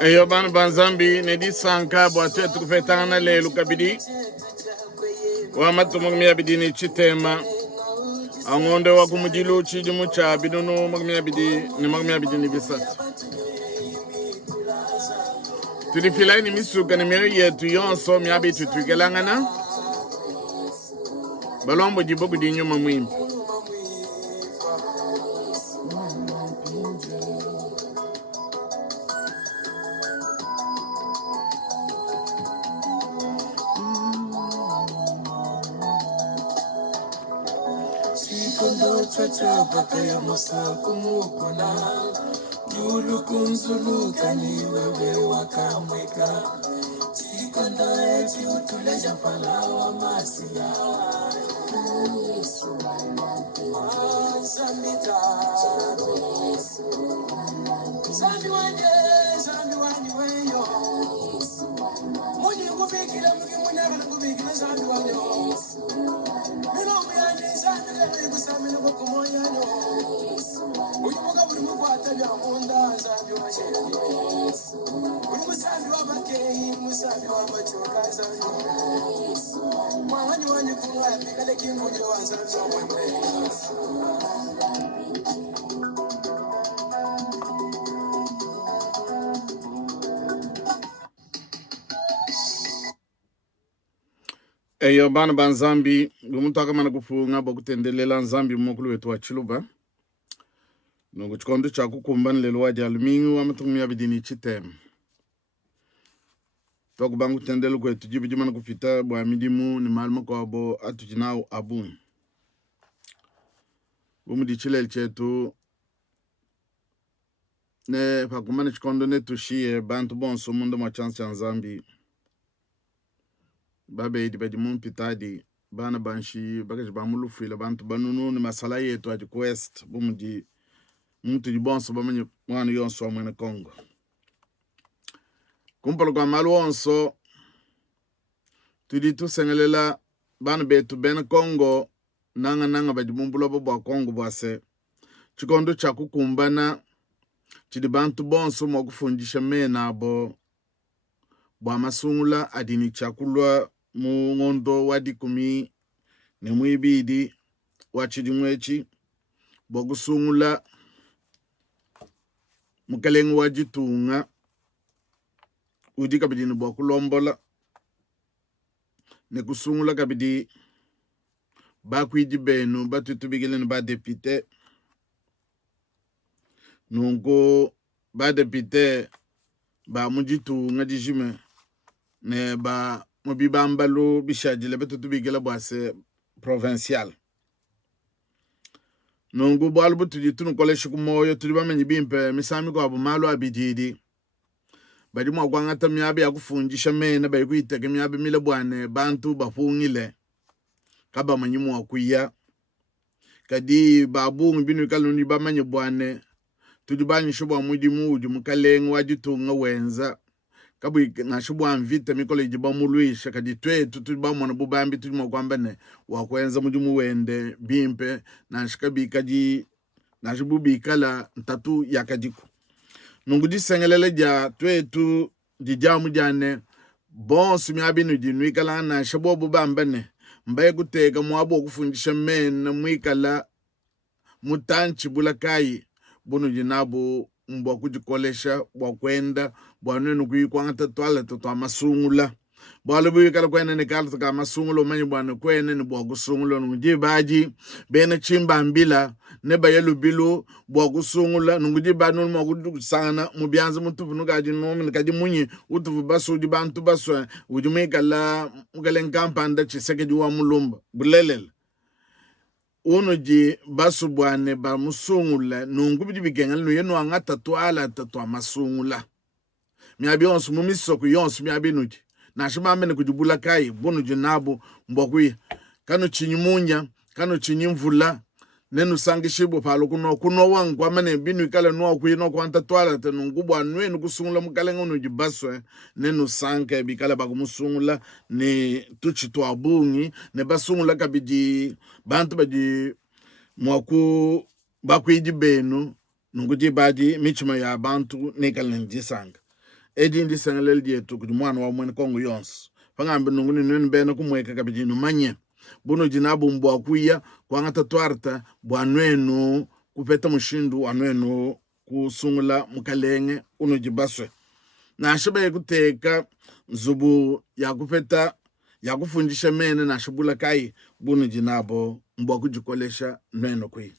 Eyo ban banzambi ne di sanka boate tukufetana lelu kabidi wa matumu mi abidi ni chitema angonde wa kumudilu chiji mucha bidunu magmi abidi ni bisat tudi filai ni misuka ni meri yetu yonso mi abidi tutugelangana balombo jibogu di nyuma mwimbi Chapaka ya musa kumukuna Yulu kunzuluka ni wewe wakamweka Chikondo eti utule jampala wa masia Yesu Zambita Zambi wanye weyo Mwenye ngufikila mki mwenye kana ngufikila zambi wanyo Eyo bana banzambi gumutaka mana kufunga bakutendelela nzambi mokulu wetu wa chiluba nongo chikondo cha kukumban lelo wa jalmingu wa matumia bidini chitem toku bangu tendelu kwetu jibu jimana kufita bwa midimu ni malma kwa abo atujinao abu bumudi chilel chetu ne pakumane chikondo ne tushie bantu bonso mundo ma chance ya nzambi babe idi badi mumpitadi bana banshi bakaji bamulu fila bantu banunu ni masala yetu adi quest bumudi muntu di bonso bamanyi mwana yonso mwene Kongo kumpalo kwa malu onso tudi tu sengelela bana betu bene Kongo nanga badi mumbulo bwa Kongo bwase chikondo cha kukumbana chidi bantu bonso mwakufundisha mena abo bwa masungula adini chakulwa mu ngondo wadi kumi ne mwibidi wachidi mwechi bogusungula mukalengu wajitunga udi kabidi ni bokulombola ne kusungula kabidi bakwiji benu batutubigile ni ba depute nungo ba depute ba mujitunga dijime ne ba mobibambalo bishajile batutubigile bwase provincial nungu bwalu butudi tunu kolesha kumoyo tuli bamenyi bimpe misami kwa bumalo abididi badi mwagwangata miabe ya kufunjisha mena bayi kuiteke miabe mile bwane bantu bafungile kaba manyimu wakuya kadi babungu binu kaluni bamanyi bwane tudi banyi shubwa mudimu uji mukalengu wajitunga wenza kabu na shubwa mvita mikolo ijiba muluisha kadi twetu tudi bamwana bubambi tudi mwagwambane wakwenza mudimu wende bimpe na shikabi kaji na shububi kala ntatu yakajiku nungu disengelele ja twetu dijamu jane bonsu miabinu jinwikala na shabo bubambane mbaye kutega mwabo kufundisha mena mwikala mutanchi bulakai bunu jinabo mbwa kujikolesha bwa kwenda bwa nenu kuikwanga twala twa masungula bwalo buyi kala kwene ne kala ka masungula manyi bwana kwene ne bwa kusungula nungi baji bene chimba mbila ne bayelu bilu bwa kusungula nungi banu mo kudusana mu byanze mutufu nugaji no min kaji munyi utufu basu di bantu basu ujumi kala mugalen kampanda chiseke di wa mulumba bulelel uno ji basu bwane ba musungula nungu bidi bigengal no yenu angata twala twa masungula miabi onsu mumiso ku yonsu miabi nuji na shima amene kujibula kai bonu jinabo mbokwi kanu chinyimunya kanu chinyimvula nenu sangishibo palo kuno wangu amene binu ikale no kuino kwanta twala te nungubwa nwenu kusungula mukale ngono jibaswe nenu sanke bikala bakumusungula ni tuchi twabungi ne basungula kabidi bantu baji mwaku bakwiji benu nunguji baji michima ya bantu nekale njisanga edi ndi sengelel die to kudumwana wa mwen kongo yons pangambe nunguni nwen bena kumweka kabijinu manye buno jinabu mbwa kuya kwangata twarta bwanwenu kupeta mushindu wanwenu kusungula mukalenge uno jibaswe na shabe kuteka zubu ya kupeta ya kufundisha mene na shubula kai buno jinabo mbwa kujikolesha nwenu kui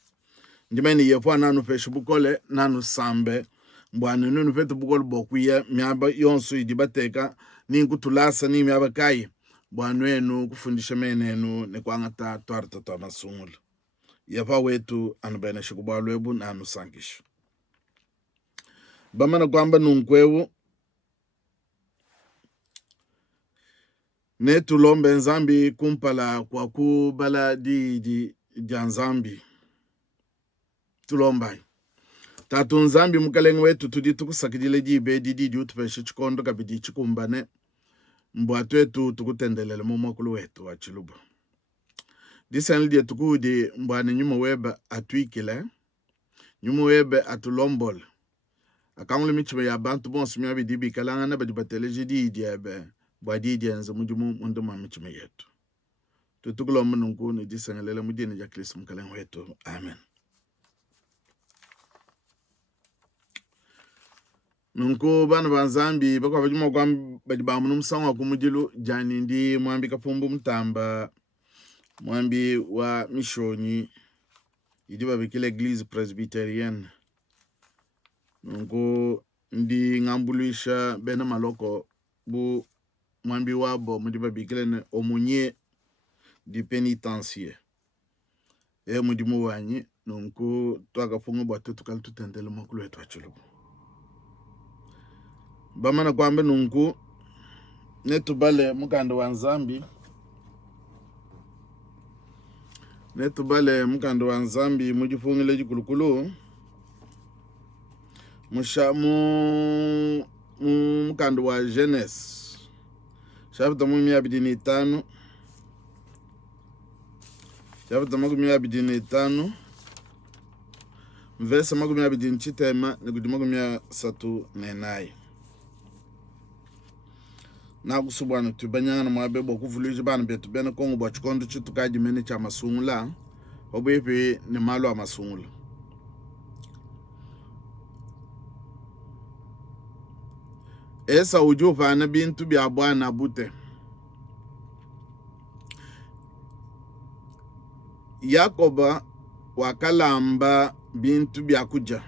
njimeni yepo nanu peshu bukole nanu sambe mbwana nunu peta bukole bokuya miaba yonsu idibateka ni kutulasa ni miaba kai bwanwenu kufundisha menenu nekwangata twarta twa masungula yapa wetu anubene shikubalwebu na anusankishu bamana kwamba nunkwewu ne tulombe nzambi kumpala kwa kubala di nzambi tulombai tatu nzambi mukalenge wetu tudi tukusakidile jibe didi utupeshe chikondo kabidi chikumbane mbwatu wetu tukutendelele mumakulu wetu wa chiluba disanli die tukudi mbwane nyuma webe atuikile nyuma webe atulombole akamule michime ya bantu bonsu miabi dibi kalanga na badi bateleje didi ebe bwadi dienze mujumu munduma michime yetu tutukulomba nunkuni disangelele mudini ja Kristo mukalenge wetu amen. Nunku bana banzambi bakwa bajuma kwa bajibamu numusanwa kumujilu jani ndi mwambi kapumbu mtamba mwambi wa mishoni idiba bikile Eglise Presbyterienne nunku ndi ngambulisha bena maloko bu mwambi wabo mudiba bikile ne omunye di penitencier mudimu wanyi nunku twakafunga bwatu tukali tutendele makulu wetu achulubu bamana kwambe nunku netubale mukanda wa nzambi mujifungile jikulukulu mukanda wa Genesi chapter 15 verse 25 ne 34 na kusubwana tubanyanga na mwabebo kuvulije bana betu bena kongo bwa chikondo chitukaji mene cha masungula obepe ne malo a masungula esa ujupa na bintu bya bwana bute Yakoba wakalamba bintu bya kuja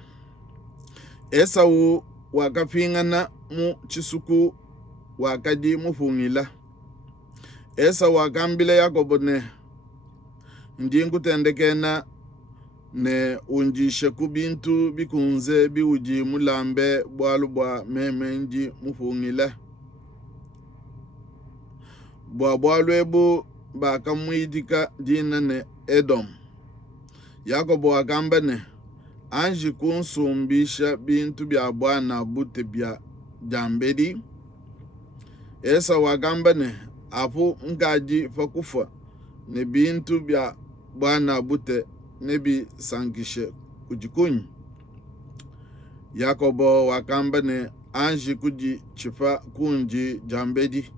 esa wakapingana mu chisuku wakadi mufungila esa wakambile Yakobo ne ndingu tendekena ne unjishe kubintu bikunze biuji mulambe bwalu bwa memenji mufungila bwalu ebu bakamwidika dina ne Edom Yakobo wakamba ne anji kunsumbisha bintu bya bwana bute bya jambedi esa wagamba ne apu ngaji fakufa ne bintu bya bwana bute ne bi sankishe kujikunyi Yakobo wakamba ne anji kuji chifa kunji jambedi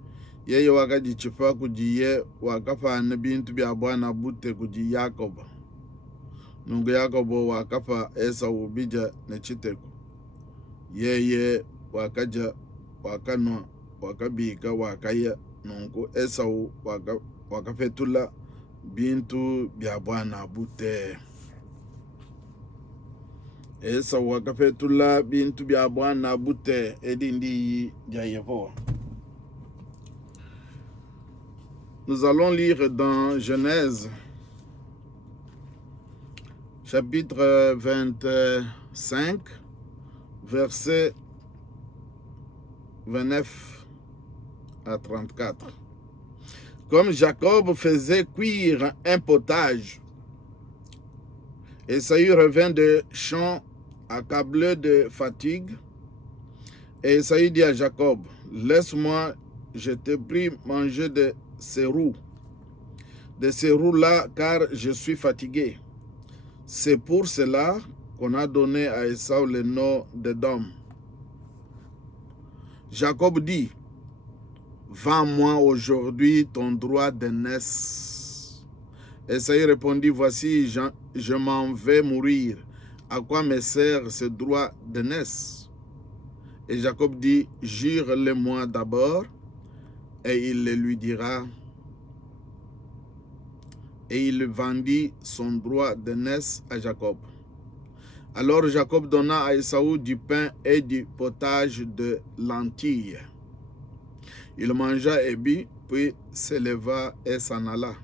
yeye wakaji chifa kuji ye wakafa ne bintu bya bwana bute kuji Yakobo nungu Yakobo wakafa esa ubija ne chiteku yeye wakaja wakanwa wakabika wakaya nungu Esau wakafetula bintu bya bwana bute Esau wakafetula bintu bya bwana bute edindi jayevo. Nous allons lire dans Genèse chapitre 25 verset 29 à 34. Comme Jacob faisait cuire un potage, Esaü revint de champ accablé de fatigue, et Esaü dit à Jacob, laisse-moi, je te prie, manger de ces roues-là, car je suis fatigué. C'est pour cela qu'on a donné à Esaü le nom d'Édom. Jacob dit, vends-moi aujourd'hui ton droit d'aînesse. Esaïe répondit, voici, je m'en vais mourir. À quoi me sert ce droit d'aînesse? Et Jacob dit, jure-le-moi d'abord. Et il le lui dira. Et il vendit son droit d'aînesse à Jacob. Alors Jacob donna à Esaü du pain et du potage de lentilles. Il mangea et but, puis s'éleva et s'en alla.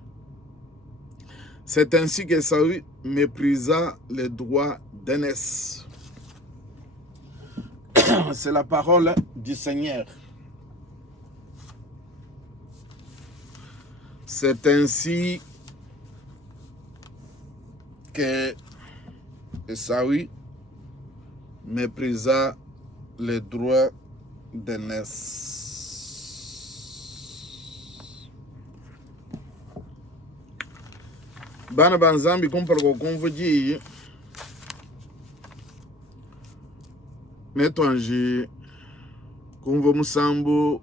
C'est ainsi qu'Esaü méprisa le droit d'aînesse. C'est la parole du Seigneur. C'est ainsi que Esaü méprisa le droit d'aînesse. Bana banzambi kumparko konvoji netwanji kumvo musambu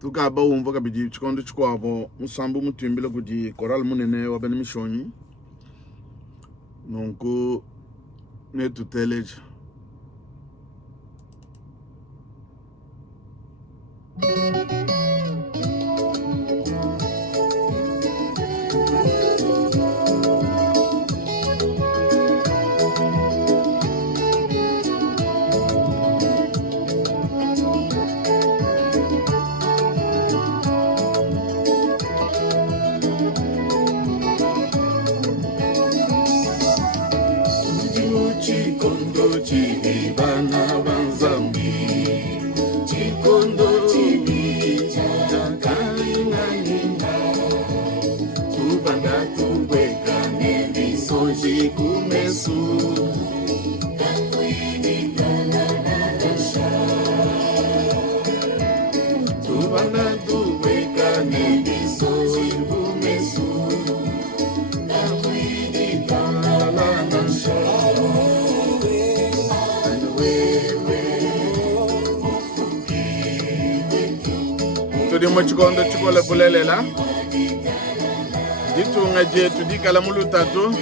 tukaba wumva kabidi chikondo chikwabo musambu mutwimbile kuti koral munene wa bana mishonyi nonku netuteleja Chikondo chikola bulelela ditunga jetu dikala mulutatu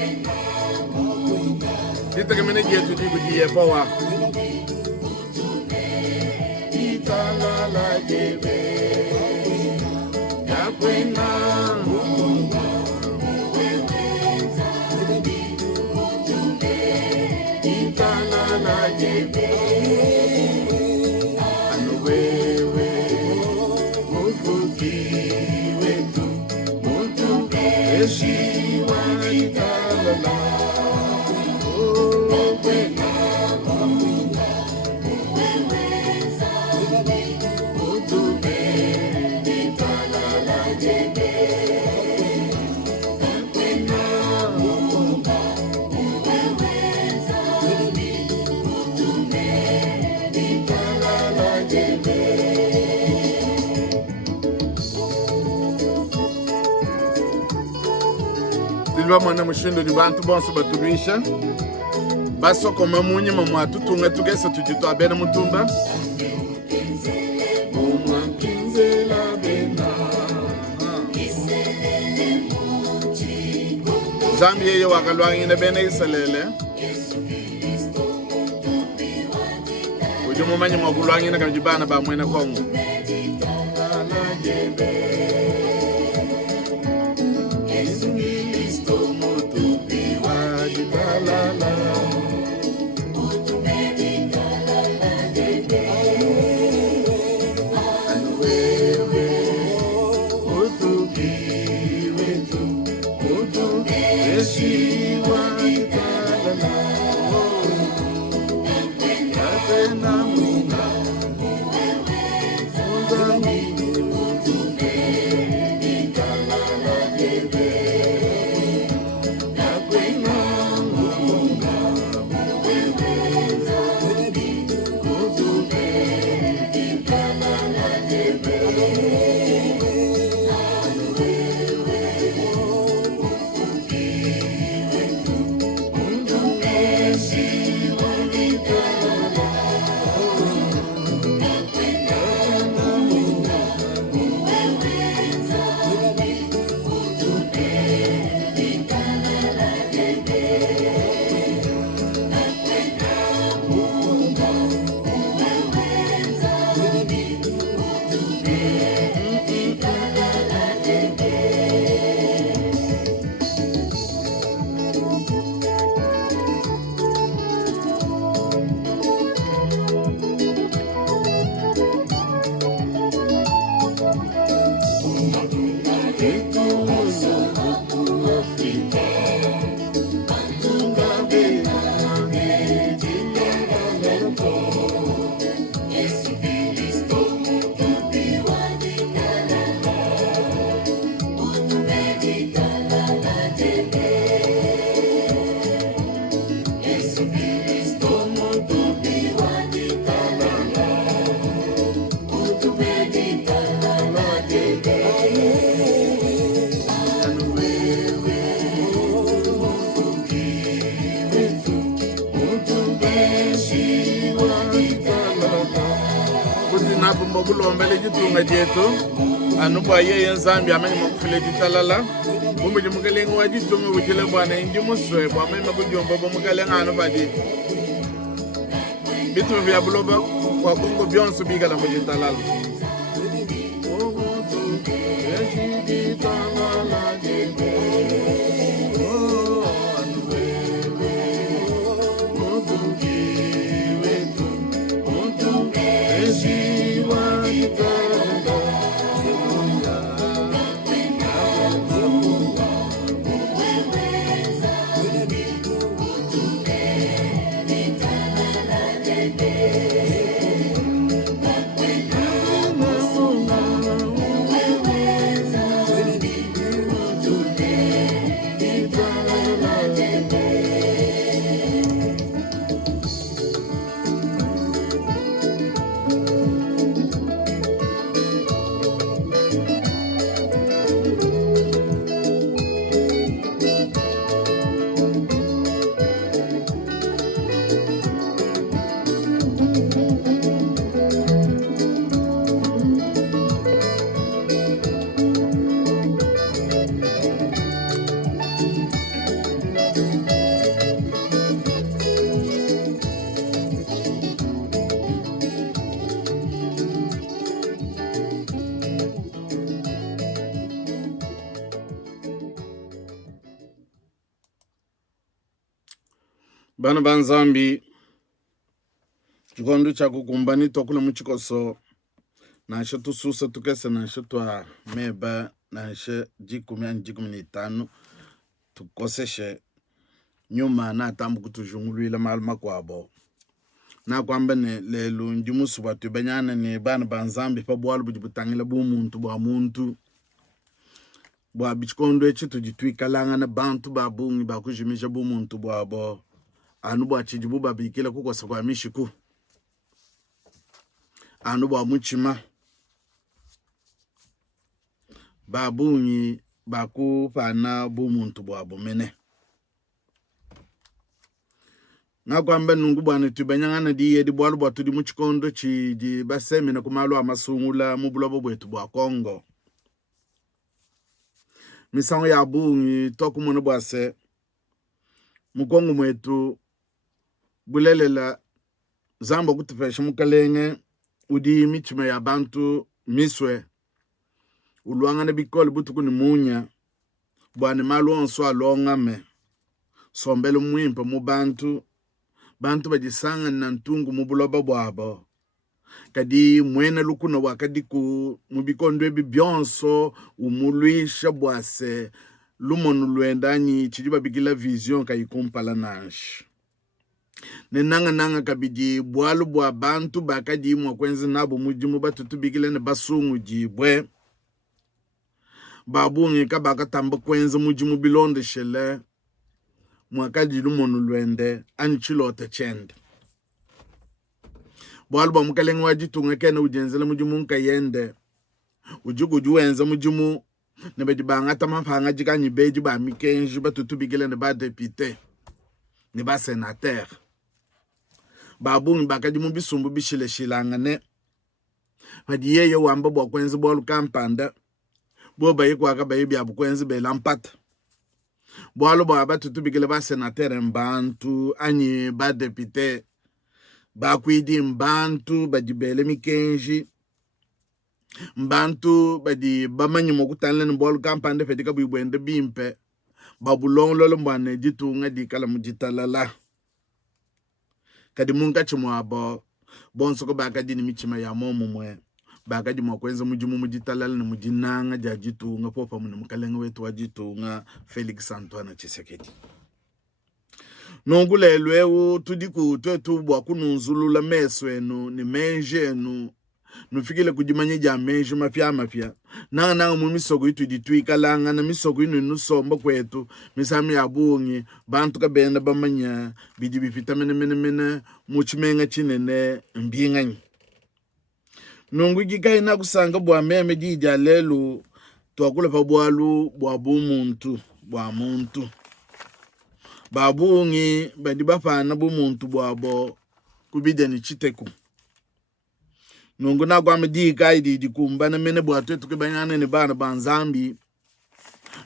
ditakemene jetu dikudiye powa italala jebe yakwena italala jebe mwana mushindo ni bantu bonso batulisha baso koma munyi mwa tutunga tugesa tutito abena mutumba umwankinzela bena zambi yeye wakalwangine bena iselele ujumu manyi mwakulwangine kanjibana ba mwene kongo Bulombele jitunga jetu anuba ye Zambia amenye makufile jitalala bumbe jimukelenga wa jitunga wujile bwana indi muswe bwa amenye makujomba bumukelenga anuba di bitu vya buloba kwa Kongo bionsu bigala mujitalala Bana banzambi chikondo cha kukumbani tokula muchikoso na shetu susa tukese na shetu a meba na she jikumi ni tano tukoseshe nyuma na tambu kutujungulila maluma kwabo na kwamba ne lelu njimusu watu banyana ni bana banzambi pa bwalu bujibutangila bumuntu bwa muntu bwa bichikondo echi tujitwikalanga na bantu babungi bakujimisha bumuntu bwabo anubu achijibu babikila kukosa kwa mishiku anubu amuchima babungi bakupana bumuntu bwabo mene na kwamba nungu bwana tubanyangana diye di bwalu bwatu di muchikondo chi di baseme na kumalu amasungula mubulobo bwetu bwa Kongo misango ya bungi toku mwana bwase mukongo mwetu bulelela zamba kutufesha mukalenge udi michime ya bantu miswe uluangane bikole butuku ni munya bwane malu onso alongame sombele mwimpa mu bantu bajisanga na ntungu mubuloba bwabo kadi mwena lukuna wakadi ku mubikondo ebi byonso umuluisha bwase lumonu luendanyi chijiba bigila vision kayikumpala nash nanga kabidi bwalu bwa bantu bakadi mwa kwenzi nabo mujimu batutu bigila ne basungu jibwe babungi kabaka tamba kwenzi mujimu bilonde shele mwakadi lumonu luende anchilote chende bwalu bwa mukalenga wajitunga kena ujenzela mujimu nkayende ujugu juwenza mujimu nebeji banga tamafanga jikanyi beji ba mikenji batutu bigila ne ba député ne ba sénateur babungi bakadi mubisumbu bishile shilangane hadi yeye wamba bwa kwenzi bolu kampanda bo bayi kwa ka bayi bya bukwenzi be lampata bwalu bwa batutu bigila ba sénateur mbantu anyi ba député bakwidi mbantu bajibele mikenji mbantu badi bamanyi mokutanle mbolu kampande fedika bwende bimpe babulong lolo mbane jitunga dikala mujitalala kadi munga chimwabo bonso ko bakadi ni michima ya momo mwe bakadi mokwenza mujimu mujitalala na mujinanga ja jitunga popa mun mukalenga wetu wa jitunga Felix Antoine Tshisekedi nongulelwe tudiku twetu bwa kununzulula meso enu ni menje enu nufikile kujimanye jamejo mapya nanga mu misogo itu ditwikalanga na misogo inu nusomba kwetu misami yabungi bantu kabenda bamanya bidi bipita mene muchimenga chinene mbinganyi nungu gikai na kusanga bwa meme dija lelu twakula pa bwalu bwa bumuntu bwa muntu babungi bandi bafana bumuntu bwabo kubida ni chiteku nungu na kwa mdika idi kumbana mene bwatu tukibanyana ni bana banzambi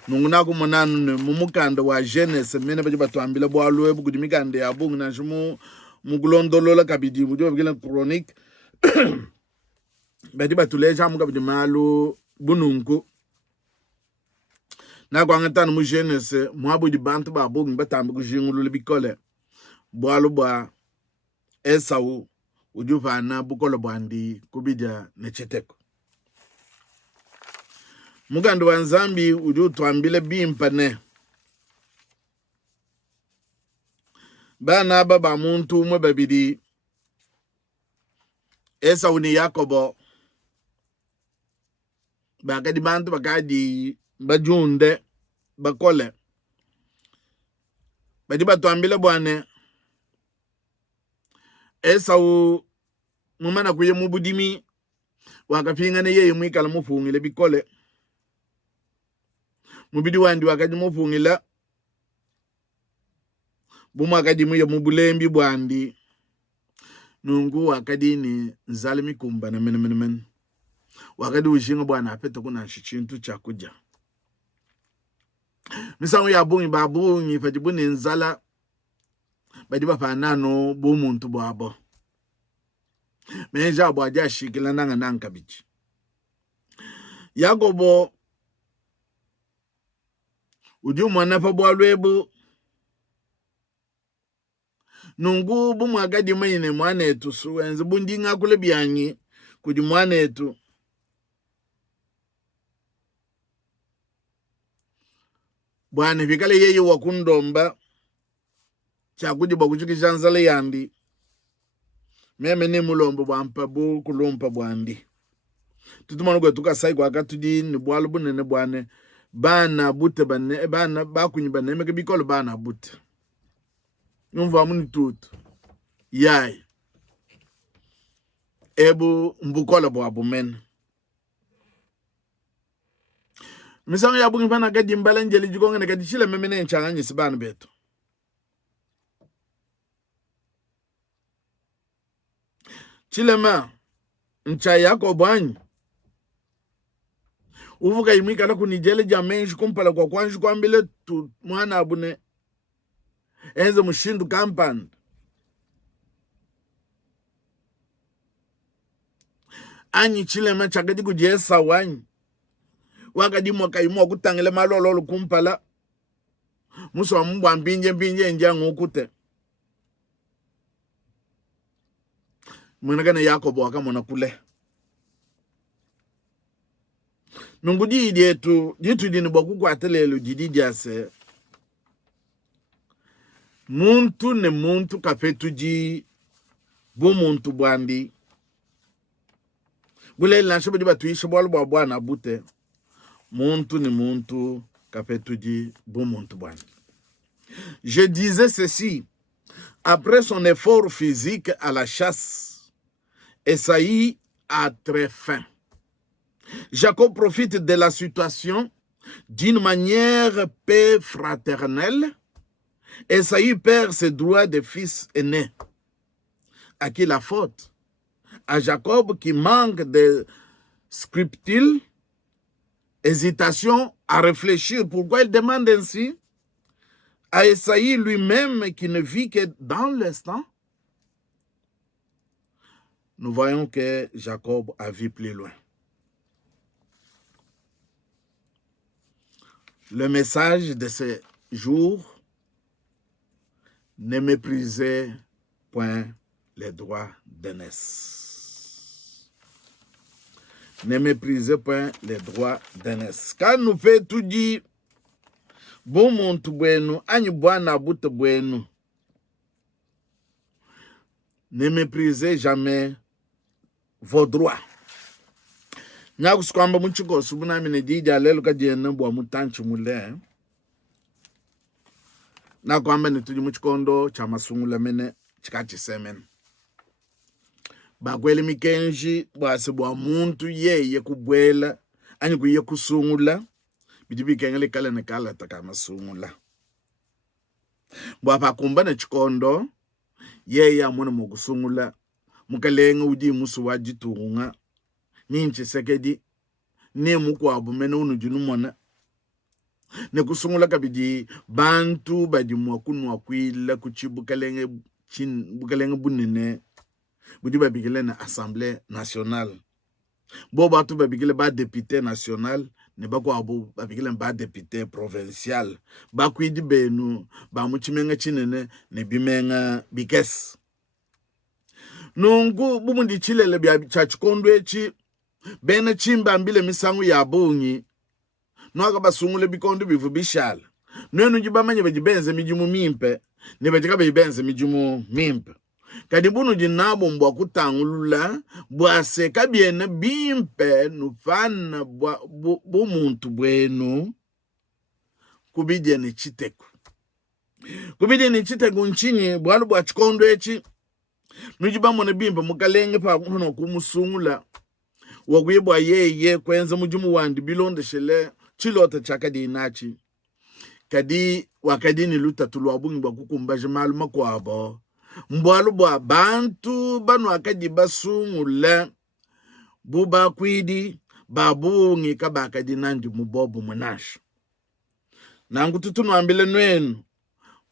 nungu na kumonanu ne mumukanda wa jeunesse mene baje batwambila bwalu ebu kudimikande ya bungu na jumu mugulondolola kabidi bujo bigela chronique badi batuleja mu kabidi malu bunungu na kwa ngata mu jeunesse mwabu di bantu ba bungu batambi kujingulu bikole bwalu bwa Esau ujufana bukolo bwandi kubija necheteko mugando wa nzambi ujutwambile bimpane bana baba muntu mwe babidi Esau ni Yakobo bakadi bantu bakadi bajunde bakole badi batwambile bwane Esau mumana kuye mubudimi wakapingane yeye mwikala mufungile bikole mubidi wandi wakadi mufungila bumakadi muye mubulembi bwandi nungu wakadi ni nzalimi kumba na men wakadi ujinga bwana apeta kuna chintu cha kuja misangu ya bungi babungi fajibuni nzala badi bafanano bumuntu bwabo menja bwaja shikila nanga bichi Yakobo uju mwana fa bwalwebu nungu bumwagadi mayine mwanetu suwenze bundinga kule byanyi kudi mwanetu bwana vikale yeye wakundomba chakudi bakuchikisha nzale yandi meme ni mulombo bwampa bu kulumpa bwandi tutumano gwe tukasai kwa katudi ni bwalu bunene bwane bana bute bane bana bakunyi bane meke bikolo bana bute numva muni tutu yai ebu mbukola bwabu men misango ya bungi bana gadi mbala njeli jikonga ne gadi chile meme ne nchanganye sibana beto chilema ncha yako bwanyi uvuka imika na kunijele jamenshi kumpala kwa kwanshi kwa mbile tu mwana abune enze mushindu kampand anyi chilema chakati kujesa wanyi wakadi mwaka imwa kutangile malolo kumpala muso wa mbwa mpinje njangu ukute mwenagane Yakobo wakamona kule nungu ditu dini bakuku atelelo jididi ase muntu ne muntu kafetu ji bu muntu bwandi bule lanshobe diba tuisho bwalu bwana bute muntu ne muntu kafetu ji bu muntu bwandi. Je disais ceci après son effort physique à la chasse. Esaïe a très faim. Jacob profite de la situation d'une manière peu fraternelle. Esaïe perd ses droits de fils aîné. À qui la faute? À Jacob qui manque de scrupule, hésitation à réfléchir. Pourquoi il demande ainsi? À Esaïe lui-même qui ne vit que dans l'instant. Nous voyons que Jacob a vu plus loin. Le message de ce jour, ne méprisez point les droits d'aînesse. Ne méprisez point les droits d'aînesse. Quand nous fait tout dit, bon muntu bwenu, anyi bwana bute bwenu, ne méprisez jamais vos droits. Nyaku skwamba mchiko subuna mine dija lelo kajene bwa mutanchi mule. Na kwamba ni tuji mchikondo cha masungula mene chikachi semen. Bakweli mikenji bwase bwa muntu ye kubwela anyi kuye kusungula bidibi kengele kala na kala taka masungula. Bwa pakumba na chikondo ye ya mwana mkusungula mukalenga udi musu wajitunga ninche sekedi ne mukwa abumene unujunu mwana ne kusungula kabidi bantu badi mwakunu wakwila kuchibukalenge bukalenge bunene budi babigile na Assemblée nationale bo batu babigile ba député national ne bakwa abu babigile ba député provincial bakwidi benu ba muchimenga chinene ne bimenga bikes nungu bumundi chilele bya chachikondo echi bene chimba mbile misangu ya bunyi noaka basungule bikondo bivu bishala nwenu jibamanye bajibenze mijumu mimpe ne bajika bajibenze mijumu mimpe kadi bunu jinabo mbwa kutangulula bwase kabiene bimpe nufana bumuntu bwenu kubidye ni chiteku nchinyi bwalu bwa chikondo echi nujibamo ne bimpe mukalenge pa kuno kumusungula wagwibwa yeye kwenza mujumu wandi bilonde shele chilota chakadi inachi kadi wakadini luta tulwabungi bwa kukumbaje maluma kwabo mbwalu bwa bantu banu akadi basungula buba kwidi babungi kabakadi nandi mubobu mwenashu nangu tutunu ambile nwenu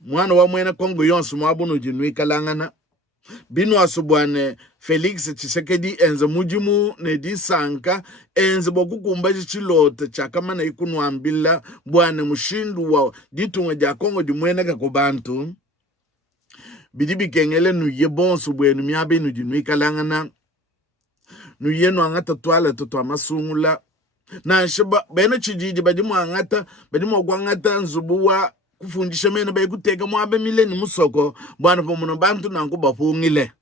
mwana wa mwena Kongo yonsu mwabunu jinuika langana binu asubwane Felix Tshisekedi enze mujimu ne disanka enze bokukumbaje chilote chakamana ikunu ambila bwane mushindu wa ditunga ja Kongo dimwena kakubantu bidibi kengele nuye bonsu bwenu miabe nujinuika langana nuye no angata twala tutwa masungula na shiba bena chijiji badimu angata badimu gwangata nzubuwa kufundisha mena bayikuteka mwabe mileni musoko bwana pomuno bantu nangu bafungile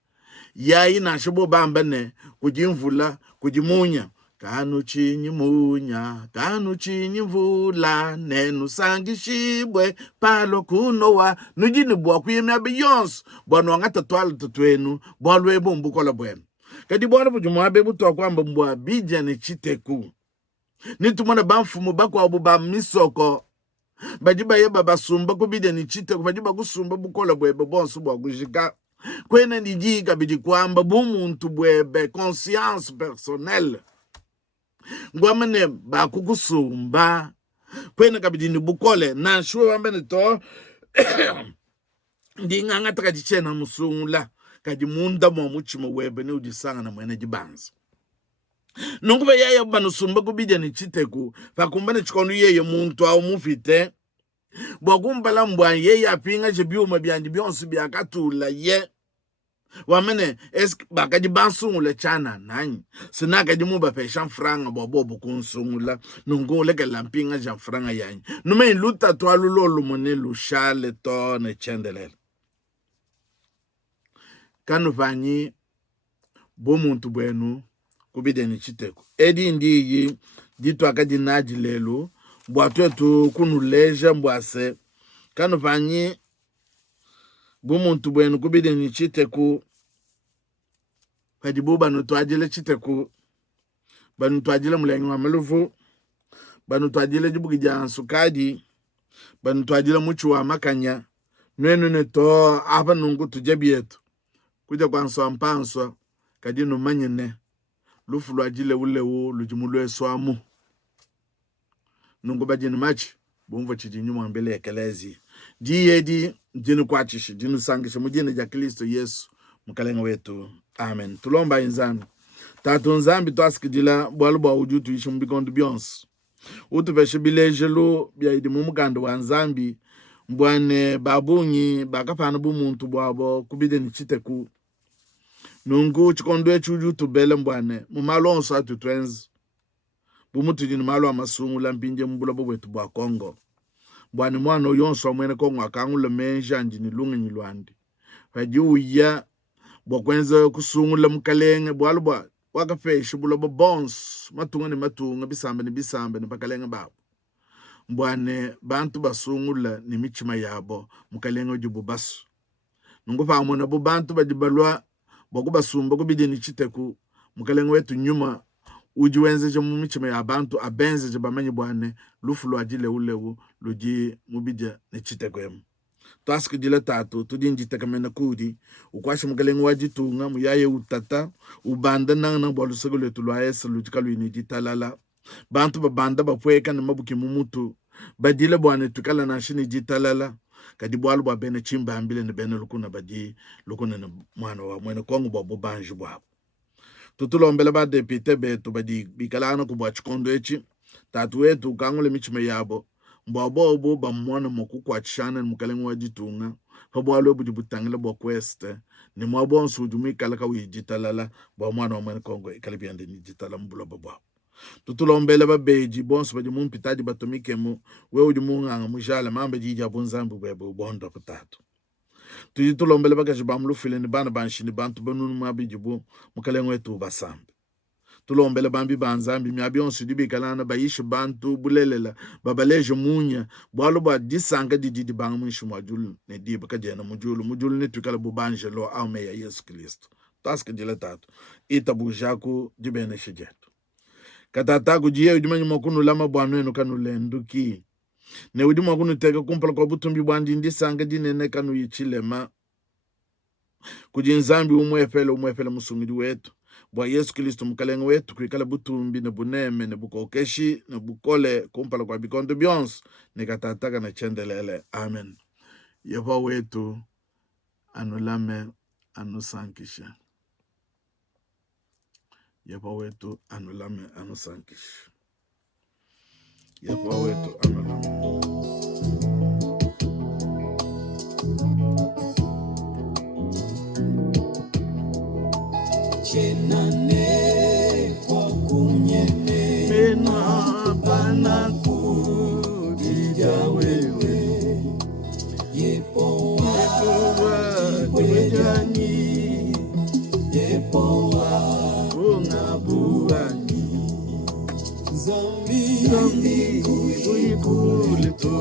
yayi na shibo bambane kujimvula kujimunya kanu chinyi munya kanu chinyi mvula nenu sangishibwe palo kunowa nujini bwa kuyemya beyons bwana ngata twala tutwenu bwalwe bombukola bwenu kadi bwana bujumwabe butwa kwamba mbwa bija ni chiteku nitumona bamfumu bakwa obuba misoko bajiba yeba basumba kubide ni chite bajiba kusumba bukola bwebe bonsu bwa kujika kwene nijiga bidi kwamba bumuntu bwebe conscience personnelle ngwamene bakukusumba kwene kabidi ni bukole na shuwe wambene to ndinga ngata kajichena musungula kajimunda mwa muchimo webe ni ujisanga na mwene jibanza nungube yaya banusumba kubide ni chiteku pakumbane chikonu yeye muntu au mufite bwakumbala mbwa yeye apinga chebyuma byandi byonsi byakatula ye wamene bakaji bansungula chana nanyi sinaka jimuba pesha franga bobo kunsungula nungule ke lampinga ja franga yanyi nume luta twalulolo mone lushale to ne chendelele kanu vanyi bomuntu bwenu kubide ni chiteku edi ndiyi ditu akadi naji lelo bwatwetu kunuleja mbwase kanu vanyi bumuntu bwenu kubide ni chiteku kadibu banu twajile chiteku banu twajile mulengi wa maluvu banu twajile jibugi jansu kadi banu twajile muchu wa makanya nwenu neto apa nungu tujabietu kuja kwa nswa mpanswa kadinu manyene lufu lwajile ulewu lujimulwe swamu nungu bajini machi bumva chijinyuma mbele ekelezi jiyedi jini kwachishi jini sangisha mujini ja Kristo Yesu mkalenga wetu amen tulomba inzambi tatu nzambi twasikidila bwalu bwa ujutu ishi mbikondo byonsi utupeshe bilejelu byaidi mumukando wa nzambi mbwane babunyi bakapana bumuntu bwabo kubide ni chiteku nungu chikondo echujutu bele mbwane mumalonso atu twenzi bumutu jini malo amasungula mpinje mbula bwetu bwa Kongo bwane mwana yonso mwene Kongo akangula menja njini lunga nyilwandi faji uya bwa kwenza kusungula mkalenge bwalu bwa wakafesha bulobo bons matunga ni matunga bisambe ni bakalenga babo mbwane bantu basungula ni michima yabo mukalenga jubu basu nungupa mona bu bantu bajibalwa bakubasumba kubidi ni chiteku mukalenga wetu nyuma ujiwenze mu michima ya bantu abenze bamanyi bwane lufu lwajile ulewu luji mubija ni chiteku emu task dila tatu tudinji takamena kudi ukwashi mukalenga wajitunga muyaye utata ubanda na bolu segole tulwaesa lujikalu ni jitalala bantu babanda bapweka na mabuki mumutu badile bwane tukala na shini jitalala kadi bwalu bwa bene chimba ambile ne bene lukuna badi lukuna na mwana wa mwene kongu bwa banju bwa tutulombele ba depute betu badi bikalana ku bwa chikondo echi tatu wetu kangule michime yabo mbabo ba mwana mokukwa chana mukalenga wajitunga habwalo bujibutangile bwa quest ni mwabo nsujumi kala ka wijitalala bwa mwana wa mwene kongo ikalibiande ni jitala mbula baba tutulombele ba beji bonso baji mumpitaji batomike mu we uji munganga mujala mamba jija bonzambu bwebo bondo patatu tutulombele ba kajibamlu fileni bana banshini bantu banunu mabijibu mukalenga wetu basambe tulombele bambi banzambi myabi onsu dibi kalana bayishi bantu bulelela babaleje munya bwalo ba disanga didi banga munshu majulu ne diba kajena mujulu ne tukala bubanjelo aume ya Yesu Kristo taska dile tatu itabu jaku dibene shijetu katata kujiye udimanyi makunu lama bwanu eno kanu lenduki ne udimu makunu teka kumpala kwa butumbi bwandi ndisanga dinene kanu yichilema kujinzambi umwefele musungidi wetu bwa Yesu Kristo mukalenga wetu kuikala butumbi ne buneme ne bukokeshi ne bukole kumpala kwa bikondo byons ne katataka na chendelele amen yehova wetu anulame anusankisha yehova wetu anulame anusankisha yehova wetu anulame chenane kwa kunyene mena bana kudija wewe yepo wajani yepo unabuani zambi kuikulito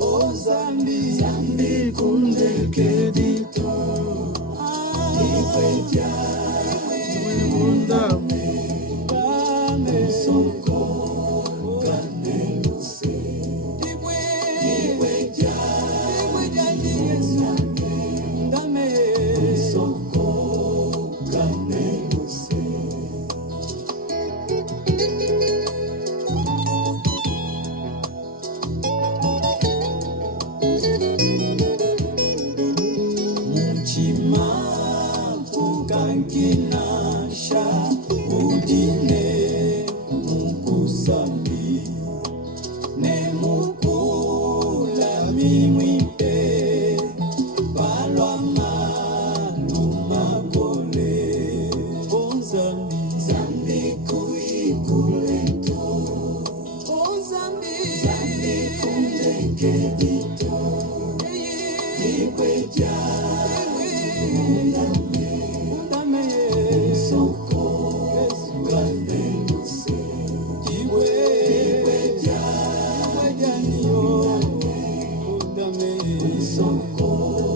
o zambi kundekedito ipeja Soko